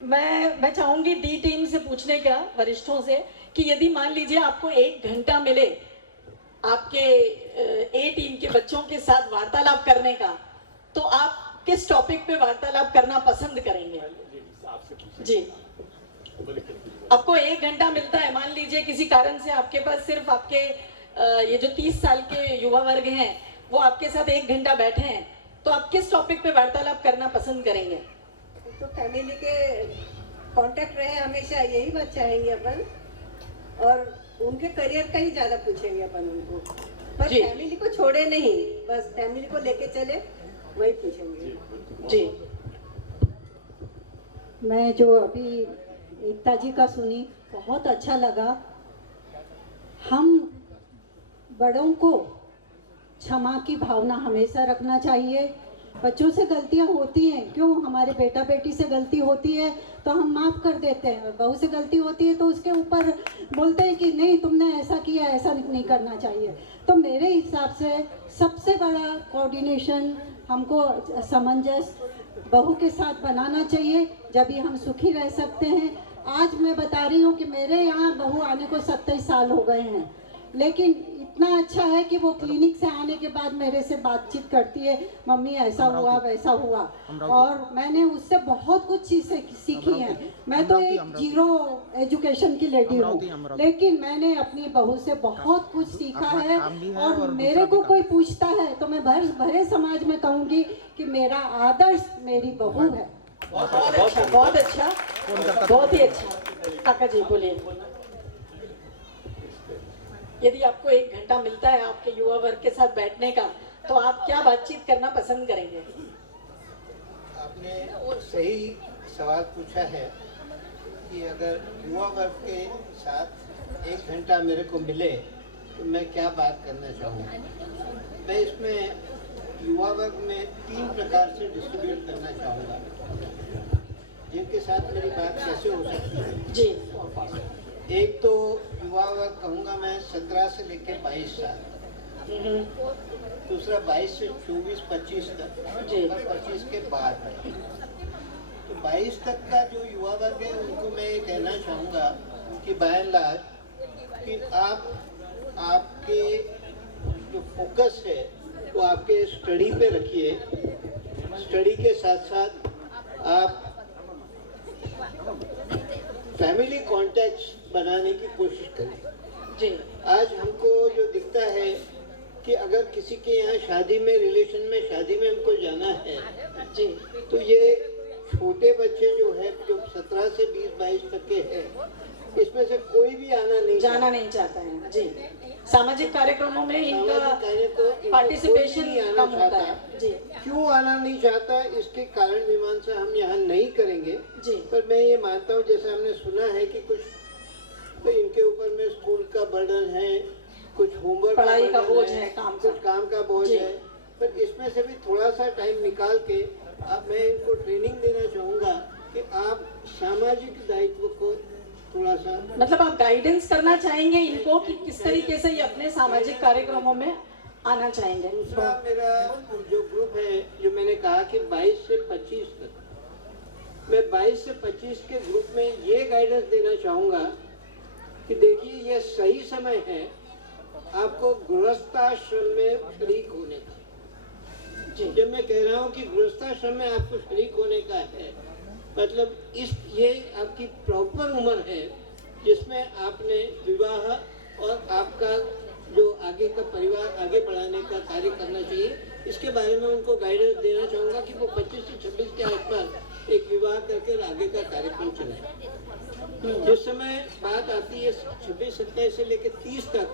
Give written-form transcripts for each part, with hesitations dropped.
मैं चाहूंगी D team से पूछने का, वरिष्ठों से, कि यदि मान लीजिए आपको 1 घंटा मिले आपके ए टीम के बच्चों के साथ वार्तालाप करने का, तो आप किस टॉपिक पे वार्तालाप करना पसंद करेंगे? जी, आपको 1 घंटा मिलता है, मान लीजिए किसी कारण से आपके पास सिर्फ आपके ये जो 30 साल के युवा वर्ग हैं वो आपके साथ 1 घंटा बैठे हैं, तो आप किस टॉपिक पे वार्तालाप करना पसंद करेंगे? तो फैमिली के कांटेक्ट रहे हमेशा, यही बात चाहेंगे अपन, और उनके करियर का ही ज़्यादा पूछेंगे अपन उनको, पर फैमिली को छोड़े नहीं, बस फैमिली को लेके चले वही पूछेंगे। जी, मैं जो अभी एकता जी का सुनी बहुत अच्छा लगा। हम बड़ों को क्षमा की भावना हमेशा रखना चाहिए। बच्चों से गलतियां होती हैं, क्यों, हमारे बेटा बेटी से गलती होती है तो हम माफ़ कर देते हैं, बहू से गलती होती है तो उसके ऊपर बोलते हैं कि नहीं तुमने ऐसा किया, ऐसा नहीं करना चाहिए। तो मेरे हिसाब से सबसे बड़ा कोऑर्डिनेशन हमको सामंजस्य बहू के साथ बनाना चाहिए, जब ही हम सुखी रह सकते हैं। आज मैं बता रही हूँ कि मेरे यहाँ बहू आने को 27 साल हो गए हैं, लेकिन इतना अच्छा है कि वो क्लिनिक से आने के बाद मेरे से बातचीत करती है, मम्मी ऐसा हुआ वैसा हुआ, और मैंने उससे बहुत कुछ चीज़ें सीखी हैं। मैं तो एक जीरो एजुकेशन की लेडी हूँ, लेकिन मैंने अपनी बहू से बहुत कुछ सीखा है, और मेरे को कोई पूछता है तो मैं भरे समाज में कहूँगी कि मेरा आदर्श मेरी बहू है। बहुत अच्छा, बहुत ही अच्छा। काका जी बोलिए, यदि आपको 1 घंटा मिलता है आपके युवा वर्ग के साथ बैठने का, तो आप क्या बातचीत करना पसंद करेंगे? आपने सही सवाल पूछा है कि अगर युवा वर्ग के साथ 1 घंटा मेरे को मिले तो मैं क्या बात करना चाहूँगा। मैं इसमें युवा वर्ग में 3 प्रकार से डिस्ट्रीब्यूट करना चाहूँगा जिनके साथ मेरी बात कैसे हो सकती है। जी, एक तो युवा वर्ग कहूँगा मैं 17 से लेकर 22 साल, दूसरा 22 से 24-25 तक, और 25 के बाद। तो 22 तक का जो युवा वर्ग है उनको मैं ये कहना चाहूँगा कि बाय एंड लार्ज कि आप आपके जो फोकस है वो आपके स्टडी पे रखिए, स्टडी के साथ साथ आप फैमिली कॉन्टेक्ट बनाने की कोशिश करें। जी, आज हमको जो दिखता है कि अगर किसी के यहाँ शादी में, रिलेशन में शादी में हमको जाना है जी, तो ये छोटे बच्चे जो है, जो 17 से 20-22 तक के हैं, इसमें से कोई भी जाना नहीं चाहता है। जी, सामाजिक कार्यक्रमों में इनका पार्टिसिपेशन कम होता है। जी, क्यों आना नहीं चाहता, इसके कारण मीमांसा हम यहाँ नहीं करेंगे। जी, पर मैं ये मानता हूँ, जैसे हमने सुना है कि कुछ तो इनके ऊपर में स्कूल का बर्डन है, कुछ होमवर्क, पढ़ाई का बोझ है, कुछ काम का बोझ है, पर इसमें से भी थोड़ा सा टाइम निकाल के अब मैं इनको ट्रेनिंग देना चाहूँगा कि आप सामाजिक दायित्व को थोड़ा सा, मतलब आप गाइडेंस करना चाहेंगे इनको कि किस तरीके से ये अपने सामाजिक कार्यक्रमों में आना चाहेंगे। दूसरा मेरा जो ग्रुप है, जो मैंने कहा कि 22 से 25 तक, मैं 22 से 25 के ग्रुप में ये गाइडेंस देना चाहूँगा कि देखिए ये सही समय है आपको गृहस्थाश्रम में शरीक होने का। जब मैं कह रहा हूँ कि गृहस्थाश्रम में आपको शरीक होने का है, मतलब ये आपकी प्रॉपर उम्र है जिसमें आपने विवाह और आपका जो आगे का परिवार आगे बढ़ाने का कार्य करना चाहिए। इसके बारे में उनको गाइडेंस देना चाहूँगा कि वो 25 से 26 के आसपास एक विवाह करके आगे का कार्यक्रम चलाएं। जिस समय बात आती है 26-27 से लेकर 30 तक,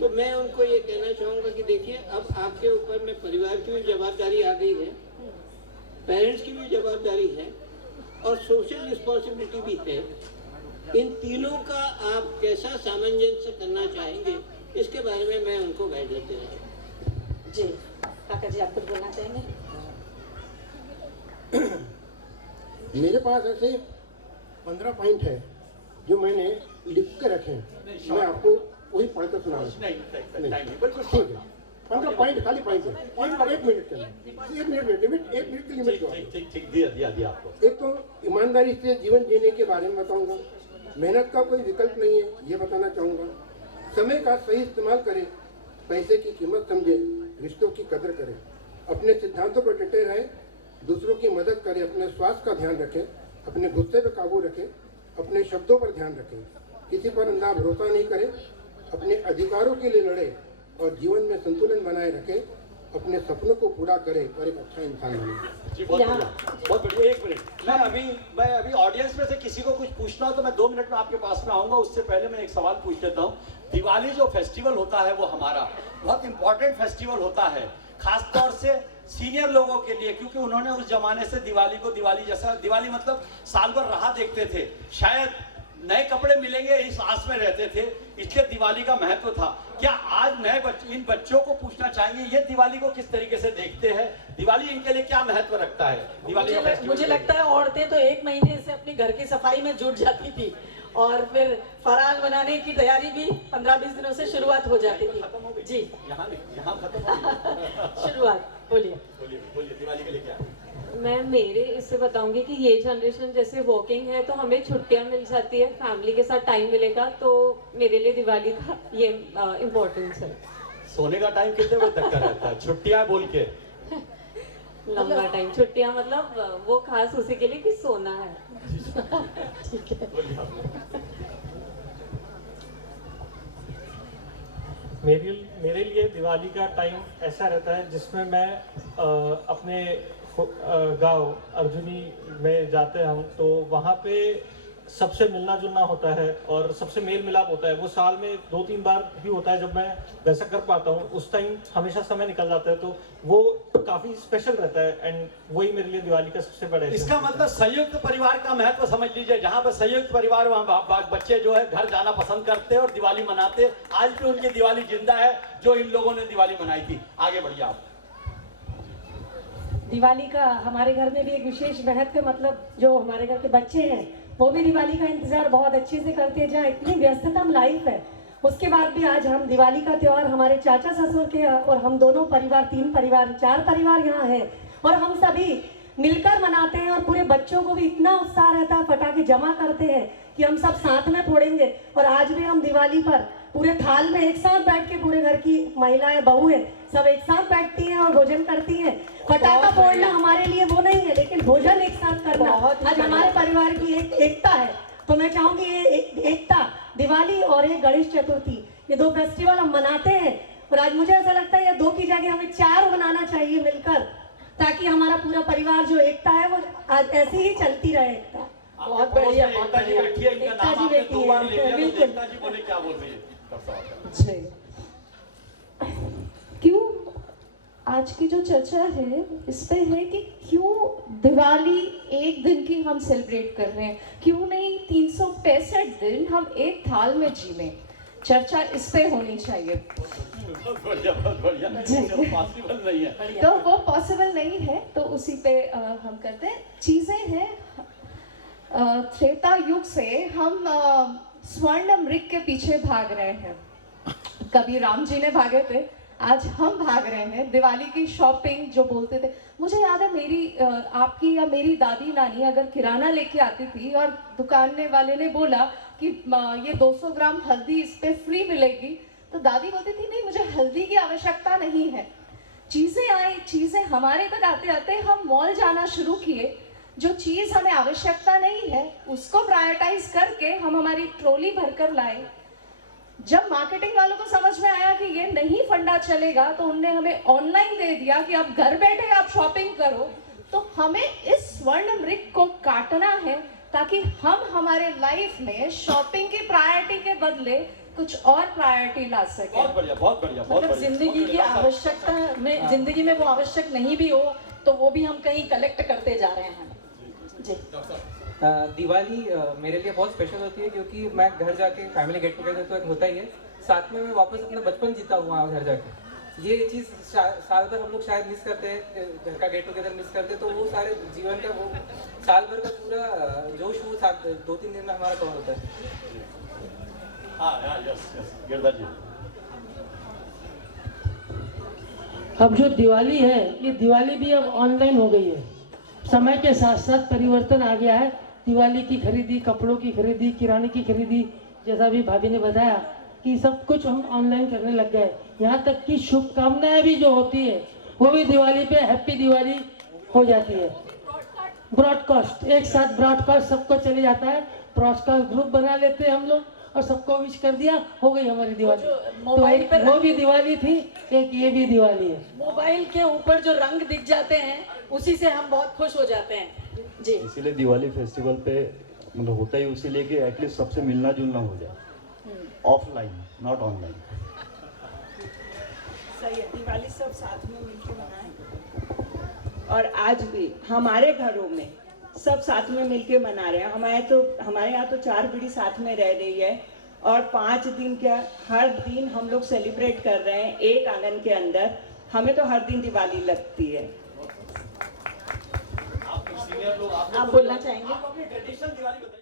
तो मैं उनको ये कहना चाहूँगा कि देखिए अब आपके ऊपर में परिवार की भी जवाबदारी आ गई है, पेरेंट्स की भी जवाबदारी है, और सोशल रिस्पॉन्सिबिलिटी भी है। इन तीनों का आप कैसा सामंजस्य करना चाहेंगे, इसके बारे में मैं उनको गाइडेंस देना चाहूँगा। जी, काका जी आप कुछ बोलना चाहेंगे? मेरे पास ऐसे 15 पॉइंट है जो मैंने लिख के रखे हैं, मैं आपको वही पढ़कर सुनाऊंगा। ठीक है। 15 पॉइंट खाली पॉइंट है, एक मिनट के लिए, 1 मिनट लिमिट, 1 मिनट की लिमिट जो है। ठीक दिया आपको। एक तो ईमानदारी से जीवन जीने के बारे में बताऊंगा, मेहनत का कोई विकल्प नहीं है ये बताना चाहूँगा, समय का सही इस्तेमाल करें, पैसे की कीमत समझे, रिश्तों की कदर करें, अपने सिद्धांतों पर डटे रहे, दूसरों की मदद करें, अपने स्वास्थ्य का ध्यान रखें, अपने गुस्से पर काबू रखें, अपने शब्दों पर ध्यान रखें, किसी पर अंधा भरोसा नहीं करें, अपने अधिकारों के लिए लड़े और जीवन में संतुलन बनाए रखें, अपने सपनों को पूरा करें और एक अच्छा इंसान बने। जी बहुत बढ़िया। 1 मिनट, मैं अभी ऑडियंस में से किसी को कुछ पूछना हो तो मैं 2 मिनट में आपके पास में आऊंगा। उससे पहले मैं एक सवाल पूछ लेता हूँ। दिवाली जो फेस्टिवल होता है वो हमारा बहुत इंपॉर्टेंट फेस्टिवल होता है, खास तौर से सीनियर लोगों के लिए, क्योंकि उन्होंने उस जमाने से दिवाली को दिवाली जैसा, दिवाली मतलब साल भर राह देखते थे, शायद नए कपड़े मिलेंगे इस आस में रहते थे, इसलिए दिवाली का महत्व था। क्या आज नए इन बच्चों को पूछना चाहेंगे ये दिवाली को किस तरीके से देखते हैं, दिवाली इनके लिए क्या महत्व रखता है? दिवाली मुझे लगता है औरतें तो 1 महीने से अपने घर की सफाई में जुट जाती थी और फिर फराल बनाने की तैयारी भी 15-20 दिनों से शुरुआत हो जाती थी। जी यहाँ खत्म हो गई। शुरुआत बोलिए दिवाली के लिए क्या? मैं मेरे इससे बताऊंगी कि ये जनरेशन जैसे वर्किंग है तो हमें छुट्टियां मिल जाती है, फैमिली के साथ टाइम मिलेगा, तो मेरे लिए दिवाली का ये इम्पोर्टेंस है। सोने का टाइम कितने बजे तक का रहता है? छुट्टियां बोल के लंबा टाइम, छुट्टियां मतलब वो खास उसी के लिए कि सोना है। ठीक है। मेरे लिए दिवाली का टाइम ऐसा रहता है जिसमें मैं अपने गांव अर्जुनी में जाते हम, तो वहाँ पे सबसे मिलना जुलना होता है और सबसे मेल मिलाप होता है। वो साल में 2-3 बार भी होता है जब मैं वैसा कर पाता हूँ, उस टाइम हमेशा समय निकल जाता है, तो वो काफी स्पेशल रहता है एंड वही मेरे लिए दिवाली का सबसे बड़ा। इसका मतलब संयुक्त परिवार का महत्व समझ लीजिए। जहाँ पर संयुक्त परिवार वहाँ बच्चे जो है घर जाना पसंद करते हैं और दिवाली मनाते हैं। आज भी उनकी दिवाली जिंदा है जो इन लोगों ने दिवाली मनाई थी। आगे बढ़िए आप। दिवाली का हमारे घर में भी एक विशेष महत्व, मतलब जो हमारे घर के बच्चे हैं वो भी दिवाली का इंतजार बहुत अच्छे से करते हैं। जहाँ इतनी व्यस्ततम लाइफ है उसके बाद भी आज हम दिवाली का त्योहार हमारे चाचा ससुर के और हम दोनों परिवार, 3 परिवार 4 परिवार यहाँ हैं और हम सभी मिलकर मनाते हैं और पूरे बच्चों को भी इतना उत्साह रहता है, पटाखे जमा करते हैं कि हम सब साथ में फोड़ेंगे। और आज भी हम दिवाली पर पूरे थाल में एक साथ बैठ के पूरे घर की महिलाएं बहुएं सब एक साथ बैठती हैं और भोजन करती हैं। पटाखा फोड़ना हमारे लिए वो नहीं है, लेकिन भोजन एक साथ करना आज हमारे परिवार की एक एकता है। तो मैं चाहूंगी ये एकता, दिवाली और ये गणेश चतुर्थी, ये 2 फेस्टिवल हम मनाते हैं और आज मुझे ऐसा लगता है ये 2 की जगह हमें 4 मनाना चाहिए मिलकर, ताकि हमारा पूरा परिवार जो एकता है वो आज ऐसी ही चलती रहे। एकता बहुत बढ़िया, बहुत एकता जी बैठी है, इनका एकता नाम जी आपने बैठी 2 बार ले लिया, बिल्कुल। तो एकता जी बोले क्या बोल रही है? क्यों आज की जो चर्चा है इस पे है कि क्यों दिवाली एक दिन की हम सेलिब्रेट कर रहे हैं, क्यों नहीं 365 दिन हम एक थाल में जीवें। चर्चा इस पे होनी चाहिए। बहुत बढ़िया, बहुत बढ़िया। पॉसिबल नहीं है तो वो पॉसिबल नहीं है, तो उसी पे हम करते हैं। चीजें हैं त्रेता युग से हम स्वर्ण मृग के पीछे भाग रहे हैं। कभी राम जी ने भागे थे, आज हम भाग रहे हैं। दिवाली की शॉपिंग जो बोलते थे, मुझे याद है मेरी आपकी या मेरी दादी नानी अगर किराना लेके आती थी और दुकान वाले ने बोला कि ये 200 ग्राम हल्दी इस पे फ्री मिलेगी, तो दादी बोलती थी नहीं मुझे हल्दी की आवश्यकता नहीं है। चीजें आई, चीजें हमारे तक आते आते हम मॉल जाना शुरू किए। जो चीज हमें आवश्यकता नहीं है उसको प्रायोरिटाइज करके हम हमारी ट्रॉली भरकर लाए। जब मार्केटिंग वालों को समझ में आया कि ये नहीं फंडा चलेगा, तो उनने हमें ऑनलाइन दे दिया कि आप घर बैठे आप शॉपिंग करो। तो हमें इस स्वर्ण मृग को काटना है ताकि हम हमारे लाइफ में शॉपिंग की प्रायोरिटी के बदले कुछ और प्रायोरिटी ला सके। बहुत बढ़िया, बहुत बढ़िया, बहुत मतलब बढ़िया। जिंदगी की आवश्यकता में, जिंदगी में वो आवश्यक नहीं भी हो तो वो भी हम कहीं कलेक्ट करते जा रहे हैं। जी दिवाली मेरे लिए बहुत स्पेशल होती है क्योंकि मैं घर जाके फैमिली गेट टुगेदर तो एक होता ही है, साथ में मैं वापस अपना बचपन जीता हुआ घर जाके। ये चीज़ साल भर हम लोग शायद मिस करते हैं, घर का गेट टुगेदर मिस करते हैं, तो वो सारे जीवन का वो साल भर का पूरा जोश वो 2-3 दिन में हमारा कवर होता है। हाँ, यस, गिरधर जी। अब जो दिवाली है, ये दिवाली भी अब ऑनलाइन हो गई है। समय के साथ साथ परिवर्तन आ गया है। दिवाली की खरीदी, कपड़ों की खरीदी, किराने की खरीदी, जैसा भी भाभी ने बताया कि सब कुछ हम ऑनलाइन करने लग गए। यहाँ तक कि शुभकामनाएं भी जो होती है वो भी दिवाली पे हैप्पी दिवाली हो जाती है। ब्रॉडकास्ट, एक साथ ब्रॉडकास्ट सबको चले जाता है, ब्रॉडकास्ट ग्रुप बना लेते हैं हम लोग और सबको विश कर दिया, हो गई हमारी दिवाली। मोबाइल तो पर वो भी दिवाली थी, एक ये भी दिवाली है। मोबाइल के ऊपर जो रंग दिख जाते हैं उसी से हम बहुत खुश हो जाते हैं जी। इसीलिए दिवाली फेस्टिवल पे मतलब होता ही उसीलिए कि एटलीस्ट सबसे मिलना जुलना हो जाए, ऑफलाइन नॉट ऑनलाइन। सही है, दिवाली सब साथ में मिलकर मनाएं। और आज भी हमारे घरों में सब साथ में मिलके मना रहे हैं। हमारे यहाँ तो 4 पीढ़ी साथ में रह रही है और 5 दिन क्या हर दिन हम लोग सेलिब्रेट कर रहे हैं एक आंगन के अंदर। हमें तो हर दिन दिवाली लगती है। आप बोलना चाहेंगे?